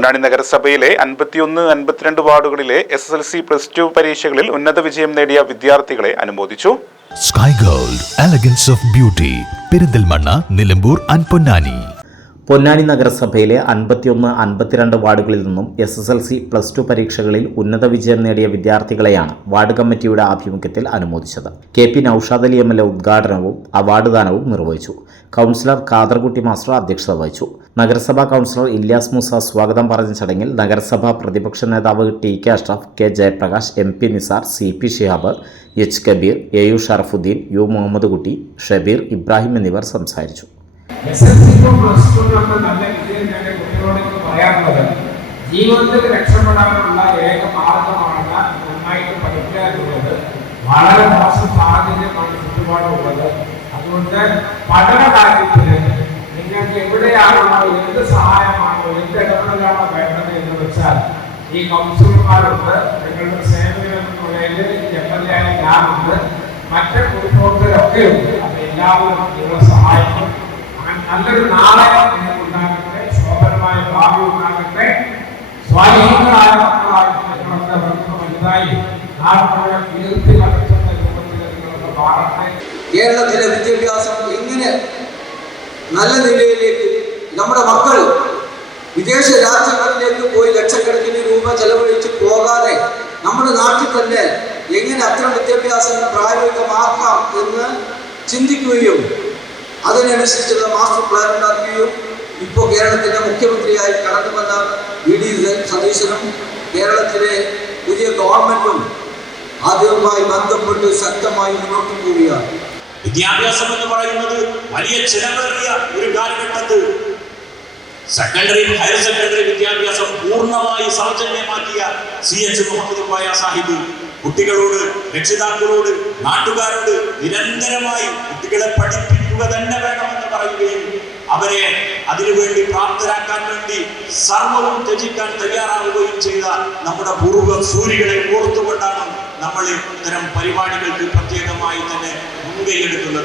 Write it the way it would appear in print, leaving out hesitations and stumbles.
പൊന്നാനി നഗരസഭയിലെ 51, 52 വാർഡുകളിലെ SSLC +2 പരീക്ഷകളിൽ ഉന്നത വിജയം നേടിയ വിദ്യാർത്ഥികളെ അനുമോദിച്ചു. Sky gold elegance of beauty, Perinthalmanna, Nilambur and Ponnani. Ponnani നഗരസഭയിലെ 51, 52 വാർഡുകളിൽ നിന്നും SSLC +2 പരീക്ഷകളിൽ ഉന്നത വിജയം നേടിയ വിദ്യാർത്ഥികളെയാണ് വാർഡ് കമ്മിറ്റിയുടെ ആഭിമുഖ്യത്തിൽ അനുമോദിച്ചത്. KP നൌഷാദ് അലി MLA ഉദ്ഘാടനവും അവാർഡ് ദാനവും നിർവഹിച്ചു. കൗൺസിലർ ഖാദർകുട്ടി മാസ്റ്റർ അധ്യക്ഷത വഹിച്ചു. നഗരസഭാ കൗൺസിലർ ഇല്യാസ് മൂസ സ്വാഗതം പറഞ്ഞ ചടങ്ങിൽ നഗരസഭാ പ്രതിപക്ഷ നേതാവ് TK Ashraf, K Jayaprakash, MP Nisar, CP Shihab, H Kabir, AU Sharafuddin, U Muhammad കുട്ടി, ഷബീർ, ഇബ്രാഹിം എന്നിവർ സംസാരിച്ചു. നല്ല വിജയം നേടിയ കുട്ടികളോട് പറയാനുള്ളത്, ജീവിതത്തിൽ രക്ഷപ്പെടാനുള്ള ഏക മാർഗമാണ് നന്നായിട്ട് പഠിക്കുക എന്നുള്ളത്. വളരെ മോശം സാഹചര്യമാണ് ചുറ്റുപാടുള്ളത്. അതുകൊണ്ട് പഠന കാര്യത്തിൽ നിങ്ങൾക്ക് എവിടെയാണോ, എന്ത് സഹായമാണോ, എന്ത് ഇടപെടലാണോ വേണ്ടത് എന്ന് വെച്ചാൽ ഈ കൗൺസിലർമാരുണ്ട്, നിങ്ങളുടെ സേവനം എന്നുള്ളതിൽ MLA ആയ ഞാനുണ്ട്, മറ്റ് കുടുംബത്തിലൊക്കെ ഉണ്ട്. അത് എല്ലാവരും നിങ്ങളെ സഹായിക്കും. നല്ലൊരു നാളെ ഉണ്ടാകട്ടെ, ശോഭനമായ ഭാവി ഉണ്ടാകട്ടെ, സ്വാധീനങ്ങളായ മക്കളായിട്ട് നിങ്ങളൊക്കെ വലുതായി നാളെ കീർത്തി നടത്തുന്ന രൂപത്തിൽ നിങ്ങളൊക്കെ മാറട്ടെ. കേരളത്തിലെ വിദ്യാഭ്യാസം എങ്ങനെ നല്ല നിലയിലേക്ക് നമ്മുടെ മക്കൾ വിദേശ രാജ്യങ്ങളിലേക്ക് പോയി ലക്ഷക്കണക്കിന് രൂപ ചെലവഴിച്ച് പോകാതെ നമ്മുടെ നാട്ടിൽ തന്നെ എങ്ങനെ അത്തരം വിദ്യാഭ്യാസം പ്രായോഗികമാക്കാം എന്ന് ചിന്തിക്കുകയും അതിനനുസരിച്ചുള്ള മാസ്റ്റർ പ്ലാൻ ഉണ്ടാക്കുകയും ഇപ്പോൾ കേരളത്തിൻ്റെ മുഖ്യമന്ത്രിയായി കടന്നു വന്ന VD സതീശനും കേരളത്തിലെ പുതിയ ഗവൺമെന്റും അതുമായി ബന്ധപ്പെട്ട് ശക്തമായി മുന്നോട്ട് പോവുകയാണ്. വിദ്യാഭ്യാസം എന്ന് പറയുന്നത് വലിയ ചിലവേറിയ ഒരു കാലഘട്ടത്തിൽ സെക്കൻഡറി, ഹയർ സെക്കൻഡറി വിദ്യാഭ്യാസം പൂർണ്ണമായി സൗജന്യമാക്കിയ CH മുഹമ്മദ് കോയ സാഹിബ് കുട്ടികളോട്, രക്ഷിതാക്കളോട്, നാട്ടുകാരോട് നിരന്തരമായി കുട്ടികളെ പഠിപ്പിക്കുക തന്നെ വേണമെന്ന് പറയുകയും അവരെ അതിനുവേണ്ടി പ്രാപ്തരാക്കാൻ വേണ്ടി സർവ്വവും ത്യജിക്കാൻ തയ്യാറാവുകയും ചെയ്ത നമ്മുടെ പൂർവ്വ സൂര്യകളെ ഓർത്തുകൊണ്ടാണ് നമ്മൾ ഇത്തരം പരിപാടികൾക്ക് പ്രത്യേകമായി തന്നെ മുൻകൈ എടുക്കുന്നത്.